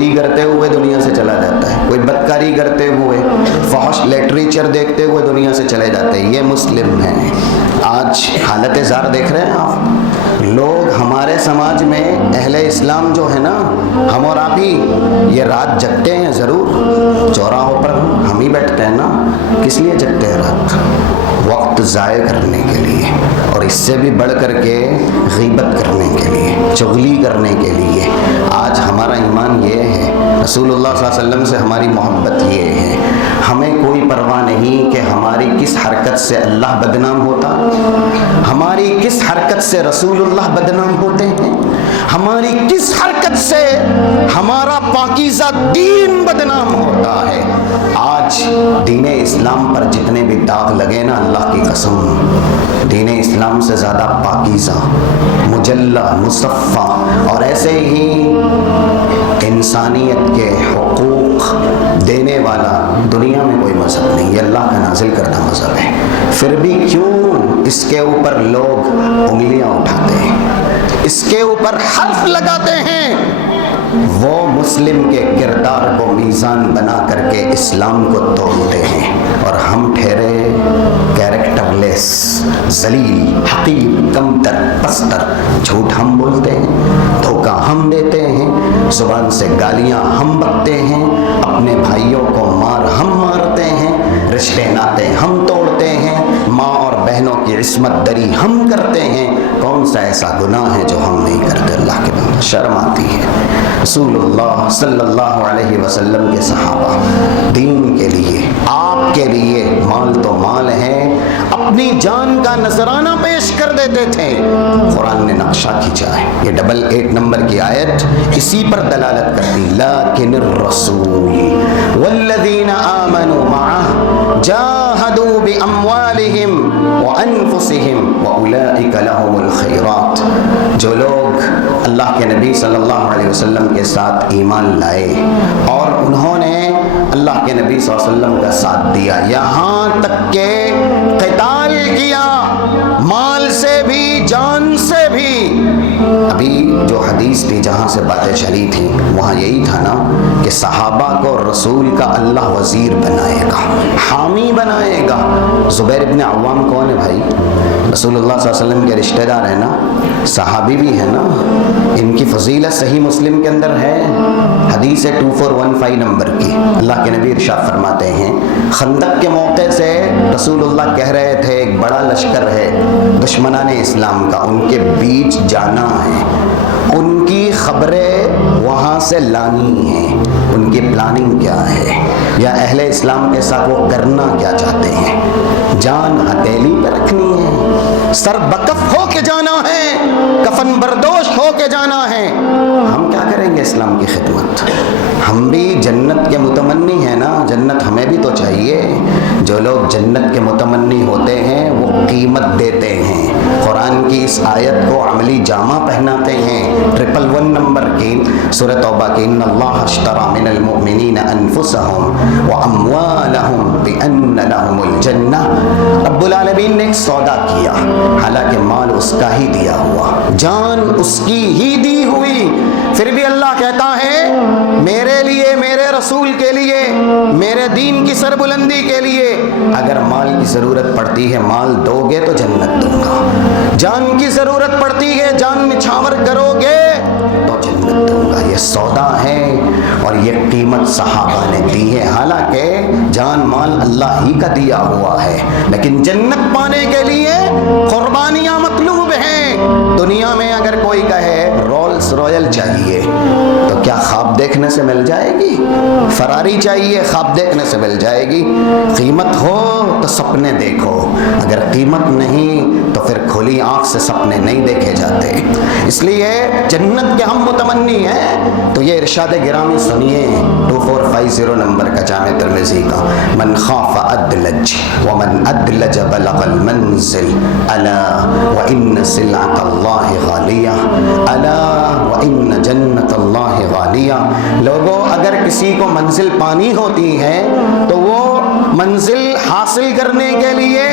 چوری کرتے ہوئے دنیا سے چلا جاتا ہے، کوئی بدکاری کرتے ہوئے، فحش لٹریچر دیکھتے ہوئے دنیا سے چلے جاتے ہیں، یہ مسلم ہیں۔ آج حالت زار دیکھ رہے ہیں آپ، لوگ ہمارے سماج میں اہل اسلام جو ہے نا، ہم اور آپ ہی یہ رات جگتے ہیں ضرور، چوراہوں پر ہم ہی بیٹھتے ہیں نا، کس لیے جگتے ہیں رات؟ وقت ضائع کرنے کے لیے، اور اس سے بھی بڑھ کر کے غیبت کرنے کے لیے، چغلی کرنے کے لیے۔ آج ہمارا ایمان یہ ہے، رسول اللہ صلی اللہ علیہ وسلم سے ہماری محبت یہ ہے، ہمیں کوئی پرواہ نہیں کہ ہماری کس حرکت سے اللہ بدنام ہوتا، ہماری کس حرکت سے رسول اللہ بدنام ہوتے ہیں، ہماری کس حرکت سے ہمارا پاکیزہ دین بدنام ہوتا ہے۔ آج دین اسلام پر جتنے بھی داغ لگے نا، اللہ کی قسم، دین اسلام سے زیادہ پاکیزہ، مجلہ، مصفہ اور ایسے ہی انسانیت کے حقوق دینے والا دنیا میں کوئی مذہب نہیں، یہ اللہ کا نازل کردہ مذہب ہے۔ پھر بھی کیوں اس کے اوپر لوگ انگلیاں اٹھاتے ہیں، اس کے اوپر حرف لگاتے ہیں؟ وہ مسلم کے کردار کو میزان بنا کر کے اسلام کو توڑتے ہیں، اور ہم ٹھہرے کیریکٹر لیس، ذلیل، حقیر، کمتر، پستر، جھوٹ ہم بولتے ہیں، دھوکہ ہم دیتے ہیں، زبان سے گالیاں ہم بکتے ہیں، اپنے بھائیوں کو مار ہم مارتے ہیں، رشتے ناتے ہم توڑتے ہیں، ماں اور بہنوں کی عصمت دری ہم کرتے ہیں۔ کون سا ایسا گناہ ہے جو ہم نہیں کرتے؟ اللہ کے بندے، شرم آتی ہے۔ رسول اللہ صلی اللہ علیہ وسلم کے صحابہ دین کے لیے، آپ کے لیے مال تو مال ہے، اپنی جان کا نذرانہ پیش کر دیتے تھے۔ قرآن نے نقشہ کھینچا ہے، یہ 88 نمبر کی آیت اسی پر دلالت کرتی، لیکن الرسول والذین آمنوا معه جاہدوا باموالہم وانفسہم واولئک لہم الخیرات۔ جو لوگ اللہ کے نبی صلی اللہ علیہ وسلم کے ساتھ ایمان لائے اور انہوں نے اللہ کے نبی صلی اللہ علیہ وسلم کا ساتھ دیا، یہاں تک کہ قتال کیا، مال سے بھی جان سے بھی۔ ابھی جو حدیث تھی جہاں سے باتیں چلی تھی وہاں یہی تھا نا کہ صحابہ کو رسول کا اللہ وزیر بنائے گا، حامی بنائے گا۔ زبیر ابن عوام کون ہے بھائی؟ رسول اللہ صلی اللہ علیہ وسلم کے رشتہ دار ہیں نا، صحابی بھی ہے نا، ان کی فضیلت صحیح مسلم کے اندر ہے، حدیث 2415 نمبر کی۔ اللہ کے نبی ارشاد فرماتے ہیں، خندق کے موقع سے رسول اللہ کہہ رہے تھے ایک بڑا لشکر ہے دشمنان اسلام کا، ان کے بیچ جانا ہے، ان کی خبریں وہاں سے لانی ہیں، ان کی پلاننگ کیا ہے، یا اہل اسلام کے ساتھ وہ کرنا کیا چاہتے ہیں۔ جان ہتھیلی پہ رکھنی ہے، سر بکف ہو کے جانا ہے، کفن بردوش ہو کے جانا ہے۔ ہم کیا کریں گے اسلام کی خدمت؟ ہم بھی جنت کے متمنی ہیں نا، جنت ہمیں بھی تو چاہیے۔ جو لوگ جنت کے متمنی ہوتے ہیں وہ قیمت دیتے ہیں، قرآن کی اس آیت کو عملی جامہ پہناتے ہیں۔ 111 نمبر کی سورۃ توبہ کی، ان اللہ اشتری من المؤمنین انفسهم واموالهم بان لهم الجنہ۔ رب العالمین نے ایک سودا کیا، حالانکہ مال اس کا ہی دیا ہوا، جان اس کی ہی دی ہوئی، پھر بھی اللہ کہتا ہے میرے لیے، میرے رسول کے لیے، میرے دین کی سربلندی کے لیے اگر مال کی ضرورت پڑتی ہے مال دو گے تو جنت دوں گا، جان کی ضرورت پڑتی ہے جان نچھاور کرو گے تو جنت دوں گا۔ یہ سودا ہے اور یہ قیمت صحابہ نے دی ہے، حالانکہ جان مال اللہ ہی کا دیا ہوا ہے، لیکن جنت پانے کے لیے قربانیاں مطلوب ہیں۔ دنیا میں اگر کوئی کہے رولز رویل چاہیے تو کیا خواب دیکھنے سے مل جائے گی؟ فراری چاہیے، خواب دیکھنے سے مل جائے گی؟ قیمت ہو تو سپنے دیکھو، اگر قیمت نہیں تو پھر کھلی آنکھ سے سپنے نہیں دیکھے جاتے۔ اس لیے جنت کے ہم متمنی ہیں تو یہ ارشاد گرامی سنیے 2450 نمبر کا جامع ترمذی کا، من خاف ادلج ومن ادلج بلغ المنزل الا وان سلعۃ اللہ غالیہ، الا وان جنت اللہ غالیہ۔ لوگوں اگر کسی کو منزل پانی ہوتی ہے تو وہ منزل حاصل کرنے کے لیے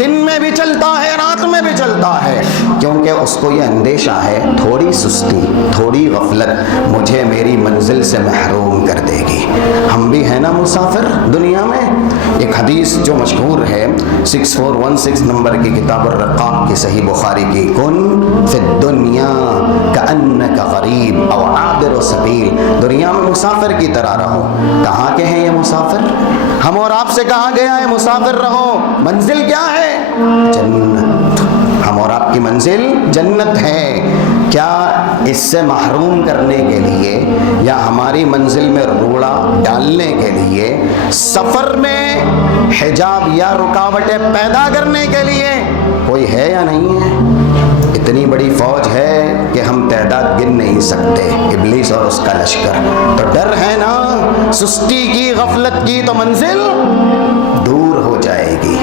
دن میں بھی چلتا ہے رات میں بھی چلتا ہے، کیونکہ اس کو یہ اندیشہ ہے تھوڑی سستی تھوڑی غفلت مجھے میری منزل سے محروم کر دے گی۔ ہم بھی ہیں نا مسافر دنیا میں۔ ایک حدیث جو مشہور ہے 6416 نمبر کی کتاب الرقاق کی صحیح بخاری کی، کن فی الدنیا کأنک غریب او عابر سبیل، دنیا میں مسافر کی طرح رہو۔ کہاں کے ہیں یہ مسافر؟ ہم اور آپ سے کہا گیا ہے مسافر رہو، منزل کیا ہے؟ جنت۔ ہم اور آپ کی منزل جنت ہے۔ کیا اس سے محروم کرنے کے لیے یا ہماری منزل میں روڑا ڈالنے کے لیے، سفر میں حجاب یا رکاوٹیں پیدا کرنے کے لیے کوئی ہے یا نہیں ہے؟ اتنی بڑی فوج ہے کہ ہم تعداد گن نہیں سکتے، ابلیس اور اس کا لشکر۔ تو ڈر ہے نا سستی کی، غفلت کی، تو منزل دور ہو جائے گی۔